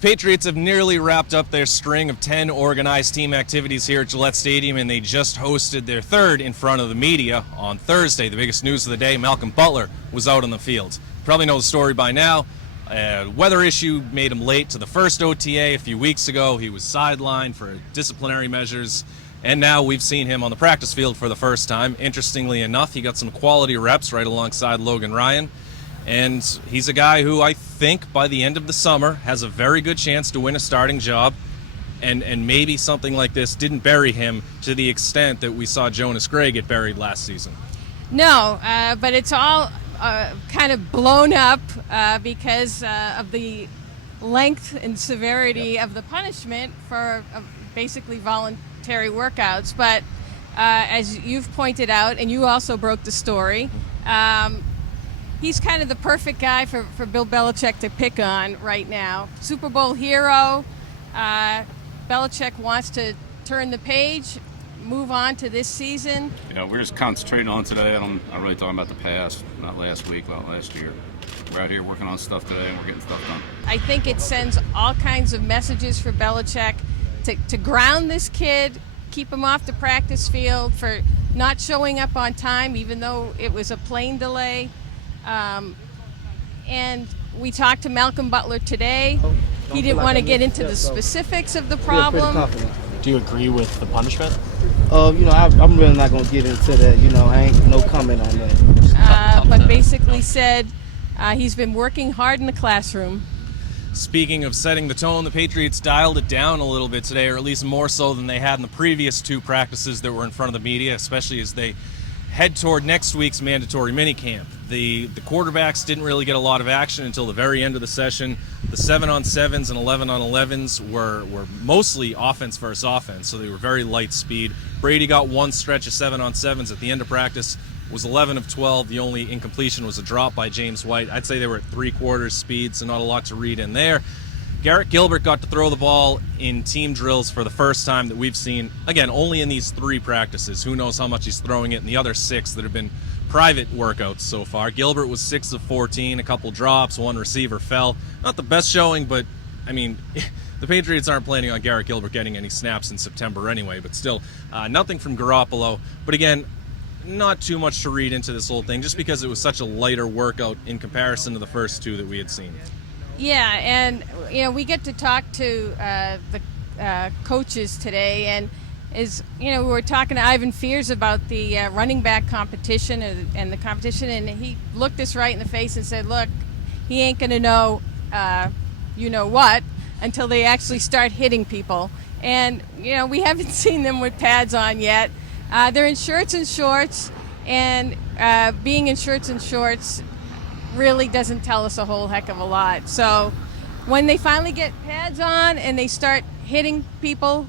The Patriots have nearly wrapped up their string of 10 organized team activities here at Gillette Stadium, and they just hosted their third in front of the media on Thursday. The biggest news of the day, Malcolm Butler was out on the field. You probably know the story by now. A weather issue made him late to the first OTA a few weeks ago. He was sidelined for disciplinary measures, and now we've seen him on the practice field for the first time. Interestingly enough, he got some quality reps right alongside Logan Ryan. And he's a guy who I think by the end of the summer has a very good chance to win a starting job. And maybe something like this didn't bury him to the extent that we saw Jonas Gray get buried last season. No, but it's all kind of blown up because of the length and severity of the punishment for basically voluntary workouts. But as you've pointed out, and you also broke the story, he's kind of the perfect guy for Bill Belichick to pick on right now. Super Bowl hero. Belichick wants to turn the page, move on to this season. Yeah, we're just concentrating on today. I'm not really talking about the past, not last week, not last year. We're out here working on stuff today, and we're getting stuff done. I think it sends all kinds of messages for Belichick to ground this kid, keep him off the practice field for not showing up on time, even though it was a plane delay. And we talked to Malcolm Butler today. He didn't want to get into the specifics of the problem. Do you agree with the punishment? I'm really not going to get into that. I ain't no comment on that. But basically said he's been working hard in the classroom. Speaking of setting the tone, the Patriots dialed it down a little bit today, or at least more so than they had in the previous two practices that were in front of the media, especially as they head toward next week's mandatory minicamp. The quarterbacks didn't really get a lot of action until the very end of the session. The 7-on-7s and 11-on-11s were mostly offense versus offense, so they were very light speed. Brady got one stretch of 7-on-7s at the end of practice, was 11 of 12. The only incompletion was a drop by James White. I'd say they were at three-quarters speed, so not a lot to read in there. Garrett Gilbert got to throw the ball in team drills for the first time that we've seen, again, only in these three practices. Who knows how much he's throwing it in the other six that have been private workouts so far. Gilbert was 6 of 14, a couple drops, one receiver fell. Not the best showing, but, I mean, the Patriots aren't planning on Garrett Gilbert getting any snaps in September anyway, but still, nothing from Garoppolo. But again, not too much to read into this whole thing, just because it was such a lighter workout in comparison to the first two that we had seen. Yeah, and we get to talk to the coaches today, and we were talking to Ivan Fears about the running back competition and the competition, and he looked us right in the face and said, "Look, he ain't gonna know, what, until they actually start hitting people." And we haven't seen them with pads on yet. They're in shirts and shorts, and being in shirts and shorts really doesn't tell us a whole heck of a lot. So when they finally get pads on and they start hitting people,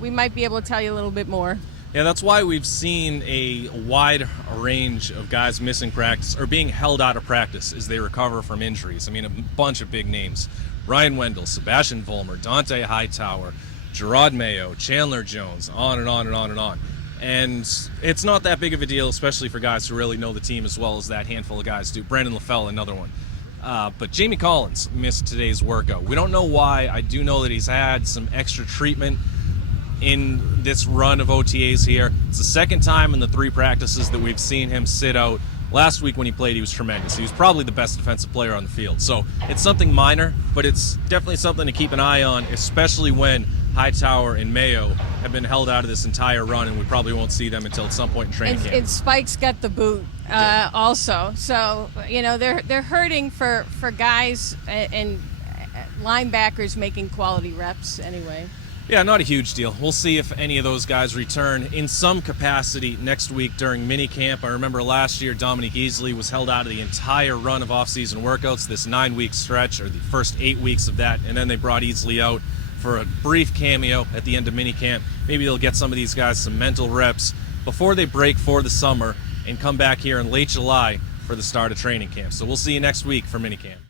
we might be able to tell you a little bit more. Yeah, that's why we've seen a wide range of guys missing practice or being held out of practice as they recover from injuries. I mean, a bunch of big names. Ryan Wendell, Sebastian Vollmer, Dante Hightower, Gerard Mayo, Chandler Jones, on and on and on and on. And it's not that big of a deal, especially for guys who really know the team as well as that handful of guys do. Brandon LaFell, another one. But Jamie Collins missed today's workout. We don't know why. I do know that he's had some extra treatment in this run of OTAs here. It's the second time in the three practices that we've seen him sit out. Last week when he played, he was tremendous. He was probably the best defensive player on the field. So it's something minor, but it's definitely something to keep an eye on, especially when Hightower and Mayo have been held out of this entire run, and we probably won't see them until at some point in training camp. And Spike's got the boot also. So, they're hurting for guys and linebackers making quality reps anyway. Yeah, not a huge deal. We'll see if any of those guys return in some capacity next week during minicamp. I remember last year Dominique Easley was held out of the entire run of off-season workouts, this 9-week stretch, or the first 8 weeks of that, and then they brought Easley out for a brief cameo at the end of minicamp. Maybe they'll get some of these guys some mental reps before they break for the summer and come back here in late July for the start of training camp. So we'll see you next week for minicamp.